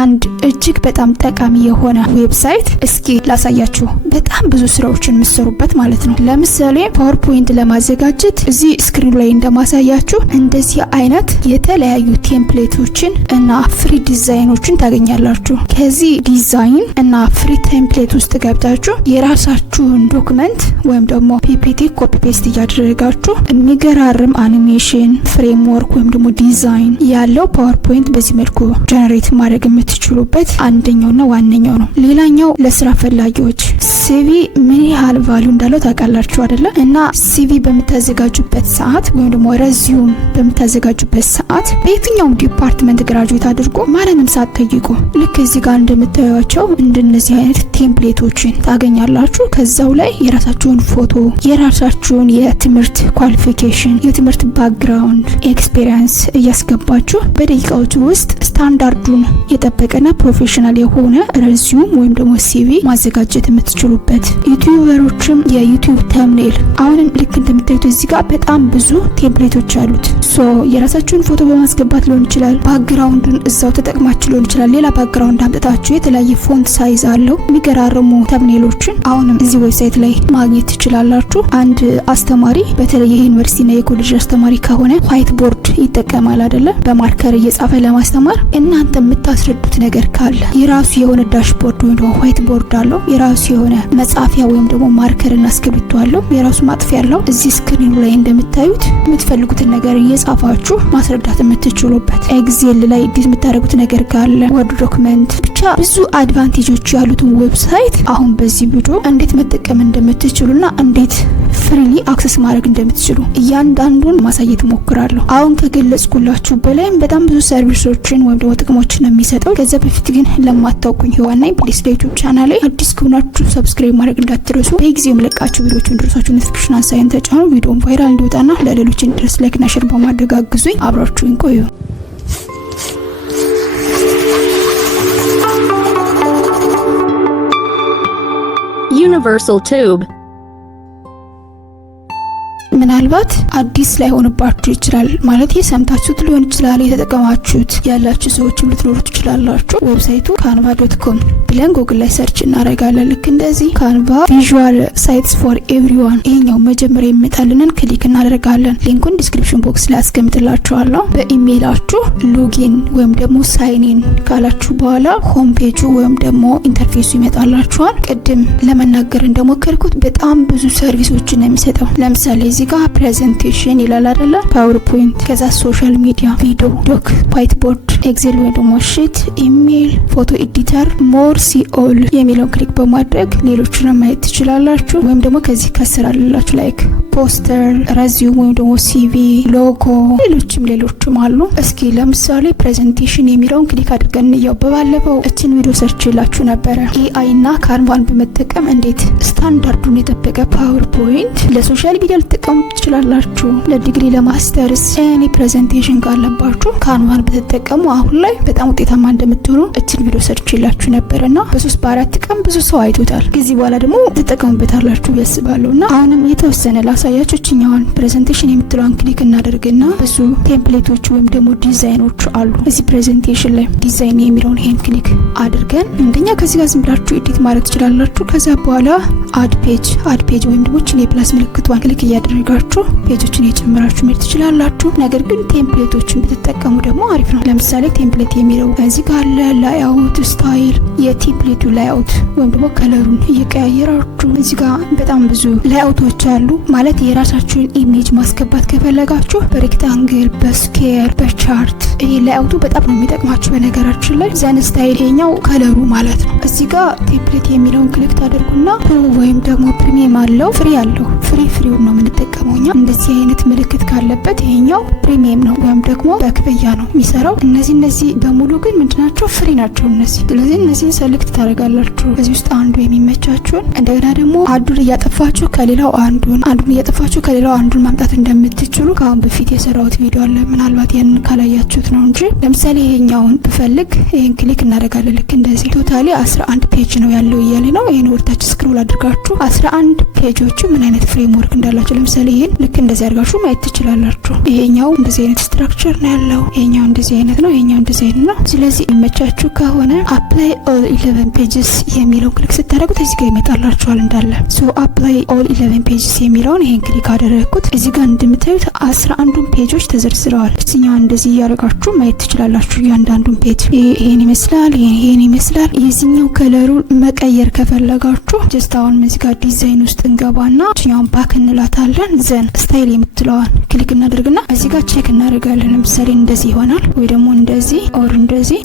አንድ እጅግ በጣም ጠቃሚ የሆነ ዌብሳይት እስኪ ላሳያችሁ። በጣም ብዙ ስራዎችን የምትሰሩበት ማለት ነው። ለምሳሌ ፓወርፖይንት ለማዘጋጀት እዚህ ስክሪኑ ላይ እንደማሳያችሁ እንደዚህ አይነት የተለያዩ ቴምፕሌቶችን እና ፍሪ ዲዛይኖችን ታገኛላችሁ። ከዚህ ዲዛይን እና ፍሪ ቴምፕሌት ውስጥ ገብታችሁ የራሳችሁን ዶክመንት ወይም ደግሞ ፒፒቲ ኮፒ ፔስት እያደረጋችሁ የሚገራርም አኒሜሽን ፍሬምወርክ ወይም ደግሞ ዲዛይን ያለው ፓወርፖይንት በዚህ መልኩ ጀነሬት ማድረግ የምትችሉበት አንደኛውና ዋነኛው ነው። ሌላኛው ለስራ ፈላጊዎች ሲቪ ምን ያህል ቫልዩ እንዳለው ታውቃላችሁ አይደለ? እና ሲቪ በምታዘጋጁበት ሰዓት ወይም ደግሞ ረዚዩም በምታዘጋጁበት ሰዓት በየትኛውም ዲፓርትመንት ግራጁዌት አድርጎ ማንንም ሳትጠይቁ ልክ እዚህ ጋር እንደምታዩቸው እንደነዚህ አይነት ቴምፕሌቶችን ታገኛላችሁ። ከዛው ላይ የራሳችሁን ፎቶ፣ የራሳችሁን የትምህርት ኳሊፊኬሽን፣ የትምህርት ባክግራውንድ ኤክስፒሪየንስ እያስገባችሁ በደቂቃዎች ውስጥ ስታንዳርዱን የጠበቀና ፕሮፌሽናል የሆነ ረዚዩም ወይም ደግሞ ሲቪ ማዘጋጀት የምትችሉበት። ዩቲዩበሮችም የዩቲዩብ ተምኔል አሁንም ልክ እንደምታዩት እዚህ ጋር በጣም ብዙ ቴምፕሌቶች አሉት። ሶ የራሳችሁን ፎቶ በማስገባት ሊሆን ይችላል፣ ባክግራውንዱን እዛው ተጠቅማችሁ ሊሆን ይችላል። ሌላ ባክግራውንድ አምጥታችሁ የተለያየ ፎንት ሳይዝ አለው የሚገራርሙ ተምኔሎችን አሁንም እዚህ ዌብሳይት ላይ ማግኘት ትችላላችሁ። አንድ አስተማሪ በተለይ የዩኒቨርሲቲና የኮሌጅ አስተማሪ ከሆነ ዋይት ቦርድ ይጠቀማል አይደለ? በማርከር እየጻፈ ለማስተማር እናንተ የምታስረዱት ነገር ካለ የራሱ የሆነ ዳሽቦርድ ወይም ደግሞ ዋይት ቦርድ አለው። የራሱ የሆነ መጻፊያ ወይም ደግሞ ማርከር እና እስክሪብቶ አለው። የራሱ ማጥፊያ አለው። እዚህ ስክሪኑ ላይ እንደምታዩት የምትፈልጉትን ነገር እየጻፋችሁ ማስረዳት የምትችሉበት። ኤክሴል ላይ ኤዲት የምታደርጉት ነገር ካለ ወርድ ዶክመንት፣ ብቻ ብዙ አድቫንቴጆች ያሉትን ዌብሳይት አሁን በዚህ ቪዲዮ እንዴት መጠቀም እንደምትችሉና እንዴት ፍሪሊ አክሰስ ማድረግ እንደምትችሉ እያንዳንዱን ማሳየት ሞክራለሁ። አሁን ከገለጽኩላችሁ በላይም በጣም ብዙ ሰርቪሶችን ወይም ደግሞ ጥቅሞችን ነው የሚሰጠው። ከዛ በፊት ግን ለማታውቁኝ ሄዋን ነኝ። ፕሊስ ለዩቲዩብ ቻናሌ አዲስ ከሆናችሁ ሰብስክራይብ ማድረግ እንዳትረሱ። በጊዜው የምለቃችሁ ቪዲዮዎች እንድረሳችሁ ኖቲፊኬሽን አንሳይን ተጫኑ። ቪዲዮውን ቫይራል እንዲወጣና ለሌሎች እንዲደርስ ላይክ እና ሼር በማድረግ አግዙኝ። አብራችሁኝ ቆዩ። Universal Tube ምናልባት አዲስ ላይ ሆነባችሁ ይችላል ማለት ሰምታችሁት ሊሆን ይችላል። የተጠቀማችሁት ያላችሁ ሰዎችም ልትኖሩ ትችላላችሁ። ዌብሳይቱ canva.com ብለን ጉግል ላይ ሰርች እናደርጋለን። ልክ እንደዚህ canva ቪዥዋል ሳይትስ ፎር ኤቭሪዋን ይሄኛው መጀመሪያ የሚመጣልንን ክሊክ እናደርጋለን። ሊንኩን ዲስክሪፕሽን ቦክስ ላይ አስቀምጥላችኋለሁ። በኢሜይላችሁ ሎጊን ወይም ደግሞ ሳይን ኢን ካላችሁ በኋላ ሆም ፔጁ ወይም ደግሞ ኢንተርፌሱ ይመጣላችኋል። ቅድም ለመናገር እንደሞከርኩት በጣም ብዙ ሰርቪሶችን ነው የሚሰጠው። ለምሳሌ እዚህ ጋር ፕሬዘንቴሽን ይላል አይደለ? ፓወርፖይንት፣ ከዛ ሶሻል ሚዲያ፣ ቪዲዮ፣ ዶክ፣ ዋይት ቦርድ፣ ኤክሴል ወይ ደግሞ ሺት፣ ኢሜል፣ ፎቶ ኤዲተር፣ ሞር ሲኦል የሚለውን ክሊክ በማድረግ ሌሎችንም ማየት ትችላላችሁ። ወይም ደግሞ ከዚህ ከስር አለላችሁ ላይክ ፖስተር፣ ረዚዩም ወይም ደግሞ ሲቪ፣ ሎጎ፣ ሌሎችም አሉ። እስኪ ለምሳሌ ፕሬዘንቴሽን የሚለውን ክሊክ አድርገን እንየው። በባለፈው እችን ቪዲዮ ሰርችላችሁ ነበረ። ኤአይ እና ካንቫን በመጠቀም እንዴት ስታንዳርዱን የጠበቀ ፓወርፖይንት ለሶሻል ሚዲያ ልትጠቀሙ ትችላላችሁ። ለዲግሪ፣ ለማስተርስ ኤኒ ፕሬዘንቴሽን ካለባችሁ ካንቫን በተጠቀሙ አሁን ላይ በጣም ውጤታማ እንደምትሆኑ እችን ቪዲዮ ሰርችላችሁ ነበርና በ3 በ4 ቀን ብዙ ሰው አይቶታል። ከዚህ በኋላ ደግሞ ተጠቀሙበታላችሁ ያስባለሁና አሁንም የተወሰነ ላሳያችሁ። እኛውን ፕሬዘንቴሽን የምትለውን ክሊክ እናደርግና ብዙ ቴምፕሌቶች ወይም ደግሞ ዲዛይኖች አሉ። እዚህ ፕሬዘንቴሽን ላይ ዲዛይን የሚለውን ይሄን ክሊክ አድርገን እንደኛ ከዚህ ጋር ዝም ብላችሁ ኤዲት ማድረግ ትችላላችሁ። ከዛ በኋላ አድ ፔጅ ወይም ደግሞ እቺ የፕላስ ምልክቷን ክሊክ እያደረጋችሁ ፔጆችን እየጨመራችሁ መሄድ ትችላላችሁ። ነገር ግን ቴምፕሌቶችን ብትጠቀሙ ደግሞ አሪፍ ነው። ለምሳሌ ቴምፕሌት የሚለው እዚህ ጋር ላይአውት ስታይል፣ የቴምፕሌቱ ላይአውት ወይም ደግሞ ከለሩን እየቀያየራችሁ እዚህ ጋር በጣም ብዙ ላይአውቶች አሉ። ማለት የራሳችሁን ኢሜጅ ማስገባት ከፈለጋችሁ በሬክታንግል፣ በስኩዌር፣ በቻርት ይሄ ላይአውቱ በጣም ነው የሚጠቅማችሁ። በነገራችን ላይ ዘን ስታይል ይሄኛው ከለሩ ማለት ነው። እዚህ ጋር ቴምፕሌት የሚለውን ክሊክ ታደርጉና ፕሮ ወይም ደግሞ ፕሪሚየም አለው ፍሪ አለው። ፍሪውን ነው የምንጠቀመው እኛ። እንደዚህ አይነት ምልክት ካለበት ይሄኛው ፕሪሚየም ነው ወይም ደግሞ በክፍያ ነው የሚሰራው። እነዚህ በሙሉ ግን ምንድናቸው? ፍሪ ናቸው እነዚህ። ስለዚህ እነዚህን ሰሌክት ታደርጋላችሁ ከዚህ ውስጥ አንዱ የሚመቻችሁን። እንደገና ደግሞ አንዱን እያጠፋችሁ ከሌላው አንዱን እየጠፋችሁ ከሌላው አንዱን ማምጣት እንደምትችሉ ከአሁን በፊት የሰራሁት ቪዲዮ አለ። ምናልባት ያን ካላያችሁት ነው እንጂ ለምሳሌ ይሄኛውን ብፈልግ ይሄን ክሊክ እናደርጋለን። ልክ እንደዚህ ቶታሊ 11 ፔጅ ነው ያለው እያለ ነው። ይሄን ወርታች ስክሮል አድርጋችሁ 11 ፔጆቹ ምን አይነት ፍሬምወርክ እንዳላችሁ ለምሳሌ ይሄን ልክ እንደዚህ አድርጋችሁ ማየት ትችላላችሁ። ይሄኛው እንደዚህ አይነት ስትራክቸር ነው ያለው፣ ይሄኛው እንደዚህ አይነት ነው፣ ይሄኛው እንደዚህ አይነት ነው። ስለዚህ ይመቻችሁ ከሆነ አፕላይ ኦል 11 ፔጅስ የሚለው ክሊክ ስታደርጉት እዚህ ጋር ይመጣላችኋል እንዳለ። ሶ አፕላይ ኦል 11 ፔጅስ የሚለውን ይሄን ክሊክ አደረግኩት። እዚህ ጋር እንደምታዩት 11ዱን ፔጆች ተዘርዝረዋል። እዚህኛው እንደዚህ እያደረጋችሁ ማየት ትችላላችሁ እያንዳንዱን ፔጅ። ይሄን ይመስላል፣ ይሄን ይመስላል። የዚህኛው ከለሩ መቀየር ከፈለጋችሁ ጀስት አሁን እዚህ ጋር ዲዛይን ውስጥ እንገባና እኛውን ባክ እንላታለን። ዘን ስታይል የምትለዋን ክሊክ እናደርግና እዚህ ጋር ቼክ እናደርጋለን። ለምሳሌ እንደዚህ ይሆናል ወይ ደግሞ እንደዚህ ኦር እንደዚህ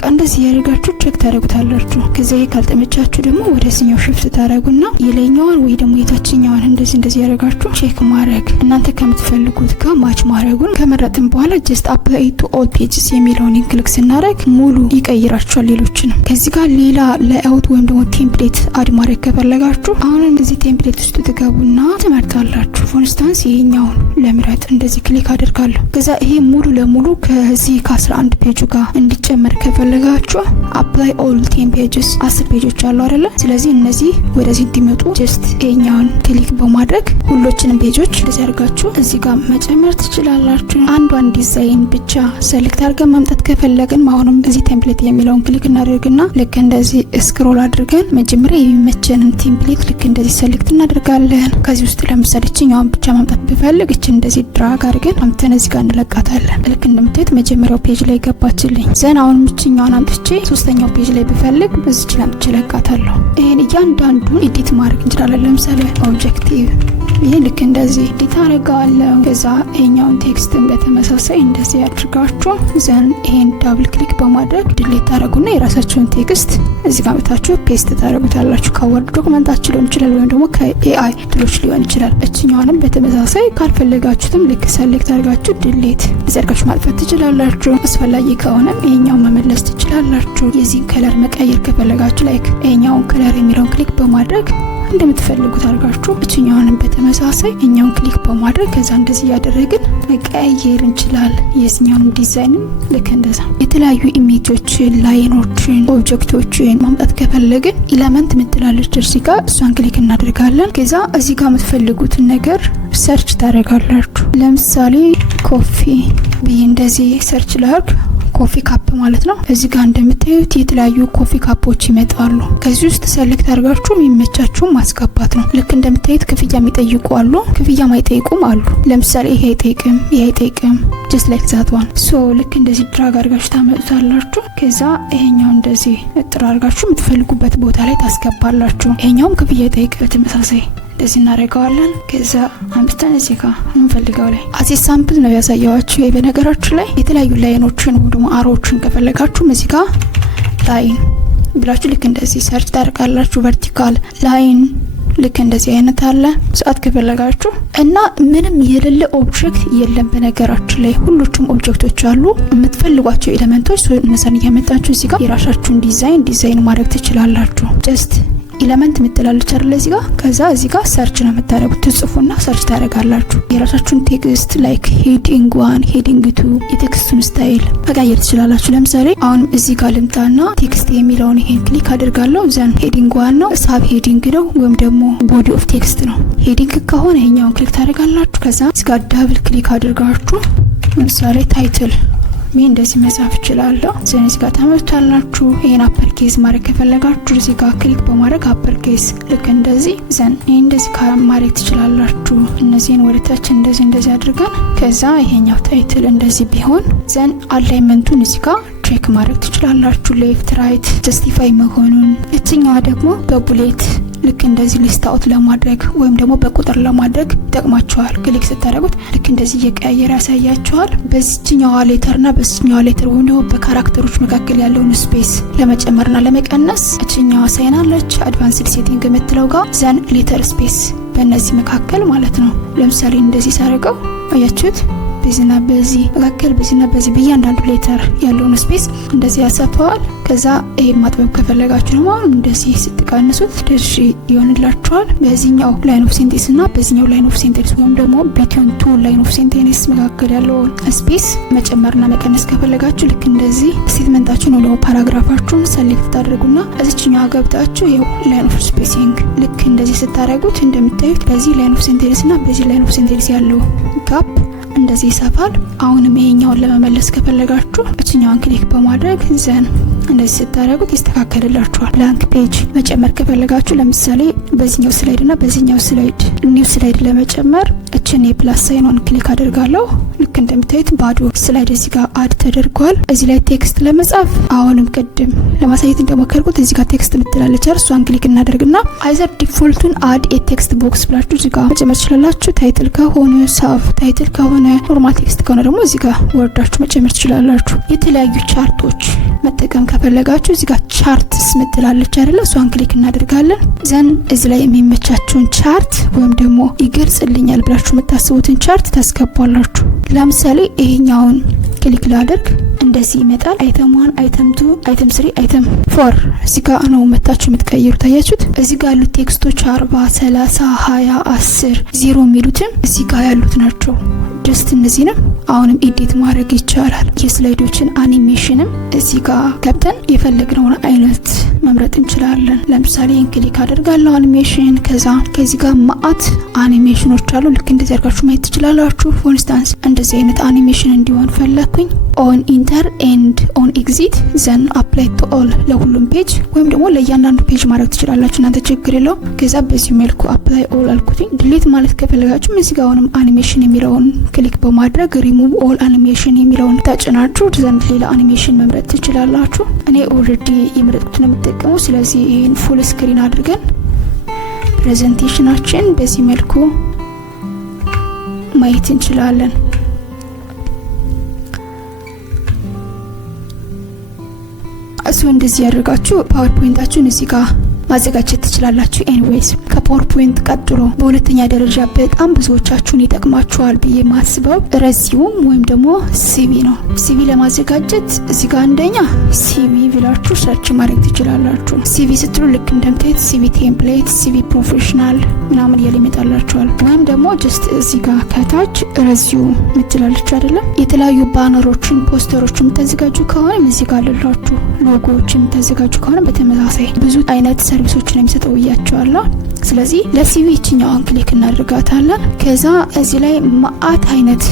ያደርጋችሁ ቼክ ታደርጉታላችሁ። ከዚህ ካልተመቻችሁ ደግሞ ወደዚህኛው ሽፍት ታደርጉና የላይኛውን ወይ ደግሞ የታችኛውን እንደዚህ ያደርጋችሁ ቼክ ማድረግ እናንተ ከምትፈልጉት ጋር ማች ማድረጉን ከመረጥን በኋላ ጀስት አፕላይ ቱ ኦል ፔጅስ የሚለውን ክሊክ ስናደርግ ሙሉ ይቀይራችኋል ሌሎችንም። ከዚህ ጋር ሌላ ሌአውት ወይም ደግሞ ቴምፕሌት አድ ማድረግ ከፈለጋችሁ አሁን እንደዚህ ቴምፕሌት ውስጥ ትገቡና ትመርጣላችሁ። ፎር ኢንስታንስ ይሄኛውን ለምረጥ እንደዚህ ክሊክ አደርጋለሁ። ከዛ ይሄ ሙሉ ለሙሉ ከዚህ ከ11 ፔጁ ጋር እንዲጨመር ከፈለጋችሁ አፕላይ ኦል 10 ፔጅስ 10 ፔጆች አሉ አይደለ? ስለዚህ እነዚህ ወደዚህ እንዲመጡ ጀስት ይሄኛውን ክሊክ በማድረግ ሁሎችንም ፔጆች እንደዚህ አድርጋችሁ እዚህ ጋር መጨመር ትችላላችሁ። አንዷን ዲዛይን ብቻ ሰሌክት አድርገን ማምጣት ከፈለግን አሁንም እዚህ ቴምፕሌት የሚለውን ክሊክ እናደርግና ልክ እንደዚህ ስክሮል አድርገን መጀመሪያ የሚመቸንን ቴምፕሌት ልክ እንደዚህ ሰሌክት እናደርጋለን። ከዚህ ውስጥ ለምሳሌ እችኛውን ብቻ ማምጣት ብፈልግ እችን እንደዚህ ድራግ አድርገን አምጥተን እዚህ ጋር እንለቃታለን። ልክ እንደምታዩት መጀመሪያው ፔጅ ላይ ገባችልኝ። ዘን አሁን እችኛውን አምጥቼ ሶስተኛው ፔጅ ላይ ብፈልግ በዚች ላይ አምጥቼ ለቃታለሁ። ይሄን እያንዳንዱን ኤዲት ማድረግ እንችላለን። ለምሳሌ ኦብጀክቲቭ ይሄ ልክ እንደዚህ ኤዲት አደርጋለሁ። ከዛ ይሄኛውን ቴክስትን በተመሳሳይ እንደዚህ አድርጋችሁ ዘን ይሄን ዳብል ክሊክ በማድረግ ዲሊት ታደርጉና የራሳችሁን ቴክስት እዚህ ጋር መታችሁ ፔስት ታደርጉታላችሁ። ከወርድ ዶክመንታችሁ ሊሆን ይችላል ወይም ደግሞ ከኤአይ ቱሎች ሊሆን ይችላል። እችኛውንም በተመሳሳይ ካልፈለጋችሁትም ልክ ሰሌክት አድርጋችሁ ዲሊት ዘርጋችሁ ማጥፋት ትችላላችሁ። አስፈላጊ ከሆነ ይሄኛውን መመለስ ትችላላችሁ። የዚህን ከለር መቀየር ከፈለጋችሁ ላይክ ይሄኛውን ከለር የሚለውን ክሊክ በማድረግ እንደምትፈልጉት አድርጋችሁ እችኛውንም በተመሳሳይ እኛውን ክሊክ በማድረግ ከዛ እንደዚህ ያደረግን መቀየር እንችላለን። የዚህኛውን ዲዛይን ልክ እንደዛ የተለያዩ ኢሜጆችን፣ ላይኖችን፣ ኦብጀክቶችን ማምጣት ከፈለግን ኢለመንት ምትላለች እዚህ ጋር እሷን ክሊክ እናደርጋለን። ከዛ እዚህ ጋር የምትፈልጉትን ነገር ሰርች ታደርጋላችሁ። ለምሳሌ ኮፊ ብዬ እንደዚህ ሰርች ላድርግ ኮፊ ካፕ ማለት ነው። እዚህ ጋር እንደምታዩት የተለያዩ ኮፊ ካፖች ይመጣሉ። ከዚህ ውስጥ ሰሌክት አድርጋችሁ የሚመቻችሁ ማስገባት ነው። ልክ እንደምታዩት ክፍያ የሚጠይቁ አሉ፣ ክፍያ ማይጠይቁም አሉ። ለምሳሌ ይሄ አይጠይቅም just like that one። ሶ ልክ እንደዚህ ድራግ አድርጋችሁ ታመጡታላችሁ። ከዛ ይሄኛው እንደዚህ እጥራ አድርጋችሁ የምትፈልጉበት ቦታ ላይ ታስገባላችሁ። ይሄኛውም ክፍያ ይጠይቅ በተመሳሳይ እንደዚህ እናደርገዋለን። ከዛ አምጥተን እዚህ ጋር እንፈልገው ላይ አዚ ሳምፕል ነው ያሳያችሁ። ይሄ በነገራችሁ ላይ የተለያዩ ላይኖችን ወይም ደግሞ አሮዎችን ከፈለጋችሁ እዚህ ጋር ላይን ብላችሁ ልክ እንደዚህ ሰርች ታደርጋላችሁ። ቨርቲካል ላይን ልክ እንደዚህ አይነት አለ። ሰዓት ከፈለጋችሁ እና ምንም የሌለ ኦብጀክት የለም። በነገራችሁ ላይ ሁሉም ኦብጀክቶች አሉ። የምትፈልጓቸው ኤሌመንቶች እነዛን እያመጣችሁ እዚህ ጋር የራሳችሁን ዲዛይን ማድረግ ትችላላችሁ። ጀስት ኤሌመንት ምትላለች አይደል እዚህ ጋር። ከዛ እዚህ ጋር ሰርች ነው የምታደርጉት። ትጽፉና ሰርች ታደርጋላችሁ። የራሳችሁን ቴክስት ላይክ ሄዲንግ 1 ሄዲንግ 2 የቴክስቱን ስታይል መቀየር ትችላላችሁ። ለምሳሌ አሁን እዚህ ጋር ልምጣና ቴክስት የሚለውን ይሄን ክሊክ አድርጋለሁ። ዘን ሄዲንግ 1 ነው፣ ሳብ ሄዲንግ ነው ወይም ደግሞ ቦዲ ኦፍ ቴክስት ነው። ሄዲንግ ከሆነ ይሄኛውን ክሊክ ታደርጋላችሁ። ከዛ እዚህ ጋር ዳብል ክሊክ አድርጋችሁ ለምሳሌ ታይትል ምን እንደዚህ መጻፍ ይችላልው። ዘን እዚህ ጋር ታመጣላችሁ። ይሄን አፐር ኬዝ ማድረግ ከፈለጋችሁ እዚህ ጋር ክሊክ በማድረግ አፐር ኬዝ ልክ እንደዚህ ዘን እንደዚህ ማድረግ ትችላላችሁ። እነዚህን ወደታች እንደዚህ አድርገን ከዛ ይሄኛው ታይትል እንደዚህ ቢሆን ዘን አላይመንቱን እዚህ ጋር ቼክ ማድረግ ትችላላችሁ። ሌፍት ራይት ጀስቲፋይ መሆኑን። እቺኛዋ ደግሞ በቡሌት ልክ እንደዚህ ሊስት አውት ለማድረግ ወይም ደግሞ በቁጥር ለማድረግ ይጠቅማችኋል። ክሊክ ስታደርጉት ልክ እንደዚህ እየቀያየረ ያሳያችኋል። በዚህኛው ሌተርና በዚህኛው ሌተር ወይም ደግሞ በካራክተሮች መካከል ያለውን ስፔስ ለመጨመርና ለመቀነስ እቺኛዋ ሳይን አለች አድቫንስድ ሴቲንግ የምትለው ጋር ዘን ሌተር ስፔስ በእነዚህ መካከል ማለት ነው። ለምሳሌ እንደዚህ ሳደርገው አያችሁት በዚህና በዚህ መካከል በዚህና በዚህ በእያንዳንዱ ሌተር ያለውን ስፔስ እንደዚህ ያሰፋዋል። ከዛ ይሄን ማጥበብ ከፈለጋችሁ ደግሞ እንደዚህ ስትቀንሱት ድርሽ ይሆንላችኋል። በዚህኛው ላይን ኦፍ ሴንቴንስ እና በዚህኛው ላይን ኦፍ ሴንቴንስ ወይም ደግሞ ቢትዊን ቱ ላይን ኦፍ ሴንቴንስ መካከል ያለውን ስፔስ መጨመርና መቀነስ ከፈለጋችሁ ልክ እንደዚህ ስቴትመንታችሁን ወይም ፓራግራፋችሁን ሰሌክት ታደርጉና እዚህኛው ገብታችሁ ይሄው ላይን ኦፍ ስፔሲንግ ልክ እንደዚህ ስታደርጉት እንደምታዩት በዚህ ላይን ኦፍ ሴንቴንስ እና በዚህ ላይን ኦፍ ሴንቴንስ ያለው ጋፕ እንደዚህ ይሰፋል። አሁንም ይሄኛውን ለመመለስ ከፈለጋችሁ እችኛውን ክሊክ በማድረግ ዘን እንደዚህ ስታደርጉት ይስተካከልላችኋል። ብላንክ ፔጅ መጨመር ከፈለጋችሁ ለምሳሌ በዚህኛው ስላይድ እና በዚህኛው ስላይድ ኒው ስላይድ ለመጨመር እችን የፕላስ ሳይኗን ክሊክ አደርጋለሁ። ልክ እንደምታዩት ባዶ ስላይድ እዚህ ጋር አድ ተደርጓል። እዚህ ላይ ቴክስት ለመጻፍ አሁንም ቅድም ለማሳየት እንደሞከርኩት እዚህ ጋር ቴክስት ምትላለች እሷን ክሊክ እናደርግና አይዘር ዲፎልቱን አድ የቴክስት ቦክስ ብላችሁ እዚህ ጋር መጨመር ትችላላችሁ። ታይትል ከሆነ ሳብ ታይትል ከሆነ ኖርማል ቴክስት ከሆነ ደግሞ እዚህ ጋር ወርዳችሁ መጨመር ትችላላችሁ። የተለያዩ ቻርቶች መጠቀም ከፈለጋችሁ እዚህ ጋር ቻርትስ ምትላለች አይደለ እሷን ክሊክ እናደርጋለን። ዘን እዚህ ላይ የሚመቻችሁን ቻርት ወይም ደግሞ ይገልጽልኛል ብላችሁ የምታስቡትን ቻርት ታስገባላችሁ። ለምሳሌ ይሄኛውን ክሊክ ላደርግ እንደዚህ ይመጣል። አይተም 1 አይተም 2 አይተም 3 አይተም 4 እዚህ ጋር ነው መታችሁ የምትቀይሩት። ታያችሁት እዚህ ጋር ያሉት ቴክስቶች 40 30 20 10 0 የሚሉትም እዚህ ጋር ያሉት ናቸው። ጀስት እነዚህንም አሁንም ኤዲት ማድረግ ይቻላል። የስላይዶችን አኒሜሽንም እዚህ ጋር ገብተን የፈለግነውን አይነት መምረጥ እንችላለን። ለምሳሌ ክሊክ አደርጋለሁ አኒሜሽን ከዛ ከዚህ ጋር ማአት አኒሜሽኖች አሉ። ልክ እንደዚህ አድርጋችሁ ማየት ትችላላችሁ። ፎር ኢንስታንስ እንደዚህ አይነት አኒሜሽን እንዲሆን ፈለኩኝ። ኦን ኢንተር ኤንድ ኦን ኤግዚት ዘን አፕላይ ቱ ኦል ለሁሉም ፔጅ ወይም ደግሞ ለእያንዳንዱ ፔጅ ማድረግ ትችላላችሁ እናንተ ችግር የለው። ከዛ በዚህ መልኩ አፕላይ ኦል አልኩትኝ። ዲሊት ማለት ከፈለጋችሁም እዚህ ጋር አሁንም አኒሜሽን የሚለውን ክሊክ በማድረግ ሪሙቭ ኦል አኒሜሽን የሚለውን ተጭናችሁ ዘንድ ሌላ አኒሜሽን መምረጥ ትችላላችሁ። እኔ ኦልሬዲ የመረጥኩት ነው የምጠቀመው። ስለዚህ ይሄን ፉል ስክሪን አድርገን ፕሬዘንቴሽናችን በዚህ መልኩ ማየት እንችላለን። እንደዚህ ያደርጋችሁ ፓወርፖይንታችሁን እዚህ ጋር ማዘጋጀት ትችላላችሁ። ኤኒዌይስ ከፓወርፖይንት ቀጥሎ በሁለተኛ ደረጃ በጣም ብዙዎቻችሁን ይጠቅማችኋል ብዬ ማስበው ረዚዩም ወይም ደግሞ ሲቪ ነው። ሲቪ ለማዘጋጀት እዚህ ጋር አንደኛ ሲቪ ብላችሁ ሰርች ማድረግ ትችላላችሁ። ሲቪ ስትሉ ልክ እንደምታዩት ሲቪ ቴምፕሌት፣ ሲቪ ፕሮፌሽናል ምናምን እያለ ይመጣላችኋል። ወይም ደግሞ ጀስት እዚህ ጋር ከታች ረዚዩም ምትላለች አይደለም። የተለያዩ ባነሮችን ፖስተሮችን የምታዘጋጁ ከሆነ እዚህ ጋር አለላችሁ። ሎጎዎችን የምታዘጋጁ ከሆነ በተመሳሳይ ብዙ አይነት ሰርቪሶችን የሚሰጠው እያቸዋለሁ። ስለዚህ ለሲቪ እችኛውን ክሊክ እናደርጋታለን። ከዛ እዚህ ላይ ማአት አይነት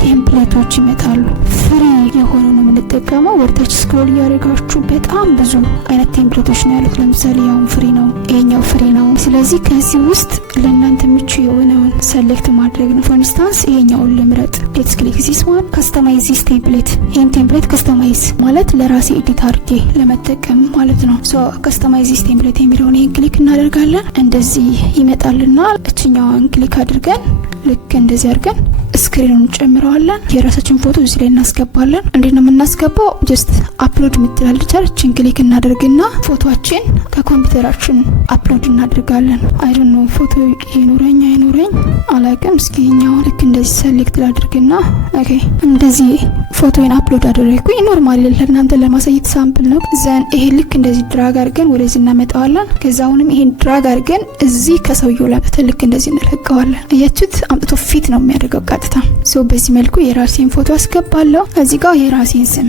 ቴምፕሌቶች ይመጣሉ። ፍሪ የሆኑ ነው የምንጠቀመው። ወርታች ስክሮል እያደረጋችሁ በጣም ብዙ አይነት ቴምፕሌቶች ነው ያሉት። ለምሳሌ ያውን ፍሪ ነው፣ ይሄኛው ፍሪ ነው። ስለዚህ ከዚህ ውስጥ ለእናንተ ምቹ የሆነውን ሰሌክት ማድረግ ነው። ፎር ኢንስታንስ ይሄኛውን ልምረጥ። ሌትስ ክሊክ ዚስ ዋን ካስተማይዝ ዚስ ቴምፕሌት። ይሄን ቴምፕሌት ካስተማይዝ ማለት ለራሴ ኤዲት አድርጌ ለመጠቀም ማለት ነው። ሶ ካስተማይዝ ዚስ ቴምፕሌት የሚለውን ይሄን ክሊክ እናደርጋለን። እንደዚህ ይመጣልና እችኛውን ክሊክ አድርገን ልክ እንደዚህ አድርገን ስክሪኑን ጨምረዋለን። የራሳችን ፎቶ እዚህ ላይ እናስገባለን። እንዴት ነው የምናስገባው? ጀስት አፕሎድ የምትላለች አለችን ክሊክ እናደርግና ፎቶአችን ከኮምፒውተራችን አፕሎድ እናደርጋለን። አይ ዶንት ኖ ፎቶ ይኖረኝ አይኖረኝ አላውቅም። እስኪኛው ልክ እንደዚህ ሰሌክት ላድርግና ኦኬ እንደዚህ ፎቶን አፕሎድ አደረግኩኝ። ኖርማል ለእናንተ ለማሳየት ሳምፕል ነው። ዘን ይሄ ልክ እንደዚህ ድራግ አድርገን ወደዚህ እናመጣዋለን። ከዛውንም ይሄን ድራግ አድርገን እዚህ ከሰውየው ላይ ልክ እንደዚህ እንለቀዋለን። አያችሁት? አምጥቶ ፊት ነው የሚያደርገው ቀጥታ። ሶ በዚህ መልኩ የራሴን ፎቶ አስገባለሁ። እዚህ ጋር የራሴን ስም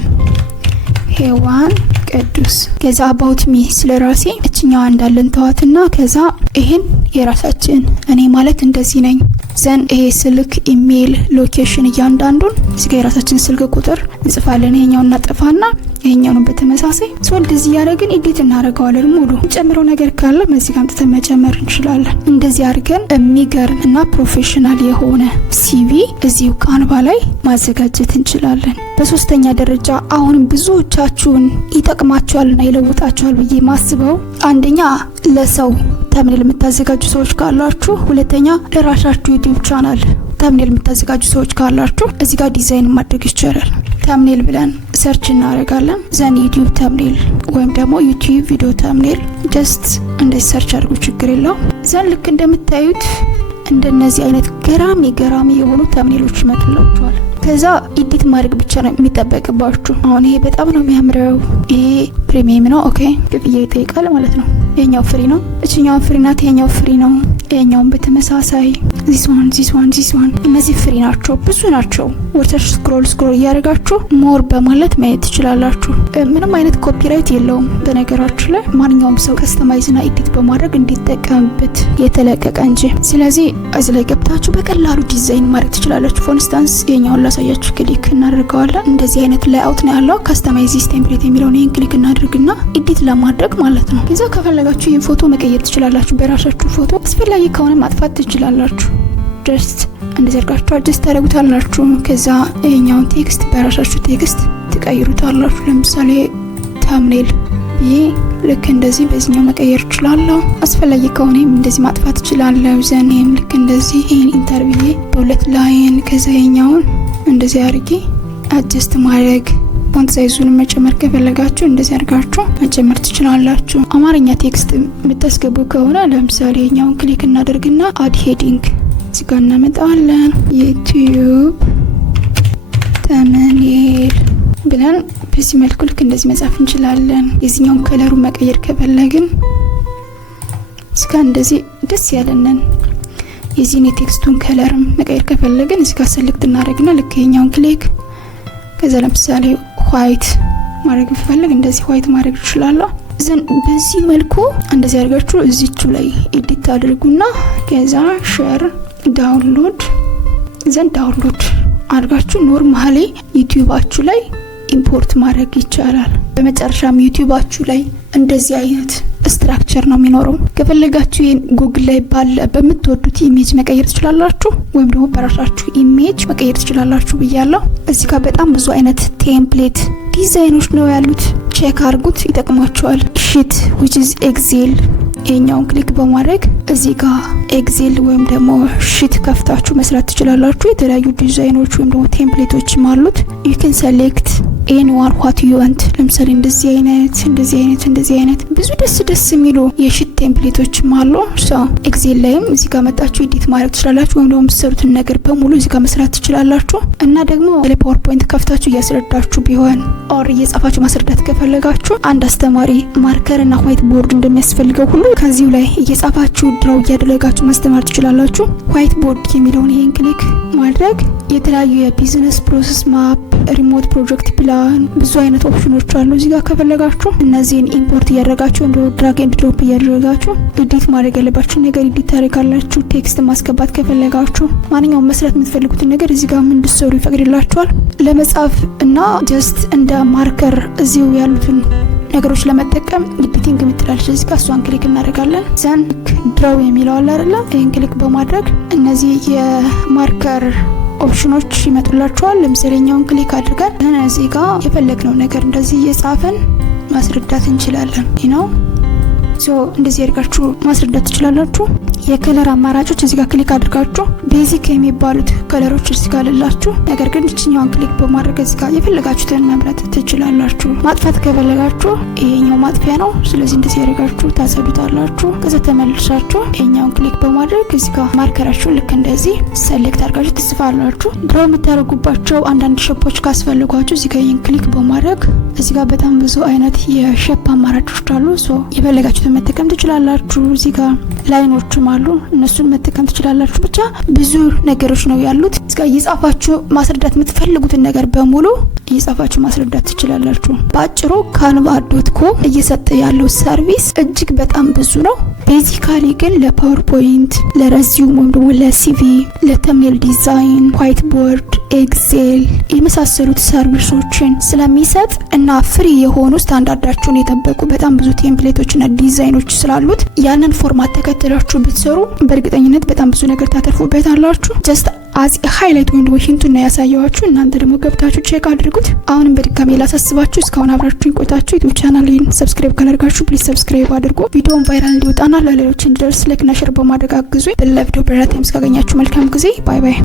ሄዋን ቅዱስ፣ ከዛ አባውት ሚ ስለራሴ እችኛዋ እንዳለን ተዋትና ከዛ ይሄን የራሳችን እኔ ማለት እንደዚህ ነኝ። ዘን ይሄ ስልክ፣ ኢሜል፣ ሎኬሽን እያንዳንዱን እዚህ ጋር የራሳችን ስልክ ቁጥር እንጽፋለን። ይሄኛውን እናጠፋና ይሄኛውን በተመሳሳይ ሶ እንደዚህ ያደረግን ኤዲት እናደርገዋለን። ሙሉ ጨምረው ነገር ካለ እዚህ ጋር አምጥተን መጨመር እንችላለን። እንደዚህ አድርገን የሚገርም እና ፕሮፌሽናል የሆነ ሲቪ እዚሁ ካንቫ ላይ ማዘጋጀት እንችላለን። በሶስተኛ ደረጃ አሁንም ብዙዎቻችሁን ይጠቅማችኋልና ይለውጣችኋል ብዬ ማስበው አንደኛ ለሰው ተምኔል የምታዘጋጁ ሰዎች ካላችሁ፣ ሁለተኛ ለራሳችሁ ዩቲዩብ ቻናል ተምኔል የምታዘጋጁ ሰዎች ካላችሁ እዚህ ጋር ዲዛይን ማድረግ ይቻላል። ተምኔል ብለን ሰርች እናደርጋለን። ዘን ዩቲዩብ ተምኔል ወይም ደግሞ ዩቲዩብ ቪዲዮ ተምኔል ጀስት እንደዚህ ሰርች አድርጉ፣ ችግር የለው። ዘን ልክ እንደምታዩት እንደነዚህ አይነት ገራሚ የሆኑ ተምኔሎች ይመጡላችኋል። ከዛ ኤዲት ማድረግ ብቻ ነው የሚጠበቅባችሁ። አሁን ይሄ በጣም ነው የሚያምረው። ይሄ ፕሪሚየም ነው። ኦኬ ክፍያ ይጠይቃል ማለት ነው። ይሄኛው ፍሪ ነው። እቺኛው ፍሪ ናት። ይሄኛው ፍሪ ነው። ይሄኛውን በተመሳሳይ ዚስ ዋን እነዚህ ፍሪ ናቸው። ብዙ ናቸው። ወርታች ስክሮል እያደረጋችሁ ሞር በማለት ማየት ትችላላችሁ። ምንም አይነት ኮፒራይት የለውም በነገራችሁ ላይ ማንኛውም ሰው ከስተማይዝ እና ኤዲት በማድረግ እንዲጠቀምበት የተለቀቀ እንጂ። ስለዚህ እዚህ ላይ ገብታችሁ በቀላሉ ዲዛይን ማድረግ ትችላላችሁ። ፎር ኢንስታንስ የኛውን ላሳያችሁ። ክሊክ እናደርገዋለን። እንደዚህ አይነት ላይአውት ነው ያለው። ከስተማይዝ ቴምፕሌት የሚለውን ይሄን ክሊክ እናደርግና ኤዲት ለማድረግ ማለት ነው። ከዛ ከፈለጋችሁ ይሄን ፎቶ መቀየር ትችላላችሁ። በራሳችሁ ፎቶ አስፈላጊ ከሆነ ማጥፋት ትችላላችሁ። ጀስት እንደዚህ አድርጋችሁ አድጀስት ታደርጉታላችሁ። ከዛ ይሄኛውን ቴክስት በራሳችሁ ቴክስት ትቀይሩታላችሁ። ለምሳሌ ታምኔል ብዬ ልክ እንደዚህ በዚህኛው መቀየር እችላለሁ። አስፈላጊ ከሆነ እንደዚህ ማጥፋት እችላለሁ። ዘኔም ልክ እንደዚህ ይሄን ኢንተርቪው በሁለት ላይን ከዛ ይሄኛውን እንደዚህ አድርጌ አድጀስት ማድረግ። ፎንት ሳይዙን መጨመር ከፈለጋችሁ እንደዚህ አድርጋችሁ መጨመር ትችላላችሁ። አማርኛ ቴክስት የምታስገቡ ከሆነ ለምሳሌ ይሄኛውን ክሊክ እናደርግና አድ ሄዲንግ እዚህ ጋር እናመጣለን። ዩቲዩብ ተምኔል ብለን በዚህ መልኩ ልክ እንደዚህ መጻፍ እንችላለን። የዚህኛውን ከለሩን መቀየር ከፈለግን እዚህ ጋር እንደዚህ ደስ ያለንን የዚህን የቴክስቱን ከለርም መቀየር ከፈለግን እዚህ ጋር ሰሌክት እናደርግና ልክ ይሄኛውን ክሊክ ከዛ ለምሳሌ ዋይት ማድረግ ፈልግ እንደዚህ ዋይት ማድረግ ይችላልው። ዘን በዚህ መልኩ እንደዚህ አድርጋችሁ እዚቹ ላይ ኤዲት አድርጉና ከዛ ሼር ዳውንሎድ ዘን ዳውንሎድ አድርጋችሁ ኖርማሊ ዩቲዩባችሁ ላይ ኢምፖርት ማድረግ ይቻላል። በመጨረሻም ዩቲዩባችሁ ላይ እንደዚህ አይነት ስትራክቸር ነው የሚኖረው። ከፈለጋችሁ ይሄን ጉግል ላይ ባለ በምትወዱት ኢሜጅ መቀየር ትችላላችሁ፣ ወይም ደግሞ በራሳችሁ ኢሜጅ መቀየር ትችላላችሁ ብያለሁ። እዚህ ጋር በጣም ብዙ አይነት ቴምፕሌት ዲዛይኖች ነው ያሉት። ቼክ አድርጉት፣ ይጠቅማችኋል። ሺት which is ኤክሴል ይሄኛውን ክሊክ በማድረግ እዚህ ጋር ኤክሴል ወይም ደግሞ ሺት ከፍታችሁ መስራት ትችላላችሁ። የተለያዩ ዲዛይኖች ወይም ደግሞ ቴምፕሌቶችም አሉት። you can select anyone what you want። ለምሳሌ እንደዚህ አይነት ብዙ ደስ የሚሉ የሺት ቴምፕሌቶችም አሉ። ኤክሴል ላይም እዚህ ጋር መጣችሁ ኤዲት ማድረግ ትችላላችሁ፣ ወይም ደግሞ የምትሰሩትን ነገር በሙሉ እዚህ ጋር መስራት ትችላላችሁ። እና ደግሞ ለፓወርፖይንት ከፍታችሁ እያስረዳችሁ ቢሆን ኦር እየጻፋችሁ ማስረዳት ከፈለጋችሁ አንድ አስተማሪ ማርከር እና ዋይት ቦርድ እንደሚያስፈልገው ሁሉ ከዚሁ ላይ እየጻፋችሁ ድራው እያደረጋችሁ ማስተማር ትችላላችሁ። ዋይት ቦርድ የሚለውን ይሄን ክሊክ ማድረግ የተለያዩ የቢዝነስ ፕሮሰስ ማፕ፣ ሪሞት ፕሮጀክት ፕላን ብዙ አይነት ኦፕሽኖች አሉ። እዚህ ጋር ከፈለጋችሁ እነዚህን ኢምፖርት እያደረጋችሁ እንደ ድራግ ኤንድ ድሮፕ እያደረጋችሁ ኤዲት ማድረግ ያለባችሁ ነገር ኤዲት ታደርጋላችሁ። ቴክስት ማስገባት ከፈለጋችሁ ማንኛውም መስራት የምትፈልጉትን ነገር እዚህ ጋር እንድትሰሩ ይፈቅድላችኋል። ለመጻፍ እና ጀስት እንደ ማርከር እዚሁ ያሉትን ነገሮች ለመጠቀም ኤዲቲንግ የምትላለች እዚህ ጋር እሷን ክሊክ እናደርጋለን። ዘን ድራው የሚለው አለ አይደል? ይሄን ክሊክ በማድረግ እነዚህ የማርከር ኦፕሽኖች ይመጡላችኋል። ለምሳሌኛውን ክሊክ አድርገን እዚህ ጋር የፈለግነው ነገር እንደዚህ እየጻፈን ማስረዳት እንችላለን ነው። እንደዚህ አድርጋችሁ ማስረዳት ትችላላችሁ። የከለር አማራጮች እዚህ ጋር ክሊክ አድርጋችሁ ቤዚክ የሚባሉት ከለሮች እዚህ ጋር አለላችሁ። ነገር ግን እቺኛውን ክሊክ በማድረግ እዚህ ጋር የፈለጋችሁትን መምረጥ ትችላላችሁ። ማጥፋት ከፈለጋችሁ ይሄኛው ማጥፊያ ነው። ስለዚህ እንደዚህ አድርጋችሁ ታሰዱታላችሁ። ከዛ ተመልሳችሁ ይሄኛውን ክሊክ በማድረግ እዚህ ጋር ማርከራችሁን ልክ እንደዚህ ሰሌክት አድርጋችሁ ትጽፋላችሁ። ድራው የምታደርጉባቸው አንዳንድ ሼፖች ካስፈልጓችሁ እዚህ ጋር ይሄን ክሊክ በማድረግ እዚህ ጋር በጣም ብዙ አይነት የሼፕ አማራጮች አሉ። የፈለጋችሁትን መጠቀም ትችላላችሁ። እዚህ ጋር ላይኖችም አሉ፣ እነሱን መጠቀም ትችላላችሁ። ብቻ ብዙ ነገሮች ነው ያሉት። እዚህ ጋር እየጻፋችሁ ማስረዳት የምትፈልጉትን ነገር በሙሉ እየጻፋችሁ ማስረዳት ትችላላችሁ። በአጭሩ canva.com እየሰጠ ያለው ሰርቪስ እጅግ በጣም ብዙ ነው። ቤዚካሊ ግን ለፓወርፖይንት፣ ለሬዚዩም ወይም ደግሞ ለሲቪ፣ ለተምኔል ዲዛይን፣ ዋይት ቦርድ፣ ኤክሴል የመሳሰሉት ሰርቪሶችን ስለሚሰጥ እና ፍሪ የሆኑ ስታንዳርዳቸውን የጠበቁ በጣም ብዙ ቴምፕሌቶችና ዲዛይኖች ስላሉት ያንን ፎርማት ተከትላችሁ ብትሰሩ በእርግጠኝነት በጣም ብዙ ነገር ታተርፉበታላችሁ። ጀስት አዚ ሃይላይት ወይም ደግሞ ሂንቱን ነው ያሳየዋችሁ። እናንተ ደግሞ ገብታችሁ ቼክ አድርጉት። አሁንም በድጋሚ ላሳስባችሁ እስካሁን አብራችሁኝ ቆይታችሁ ዩቲዩብ ቻናሌን ሰብስክራይብ ካላደረጋችሁ ፕሊዝ ሰብስክራይብ አድርጉ። ቪዲዮውን ቫይራል እንዲወጣና ለሌሎች እንዲደርስ ላይክ እና ሼር በማድረግ አግዙኝ። በሌላ ቪዲዮ በሌላ ታይም እስካገኛችሁ መልካም ጊዜ። ባይ ባይ።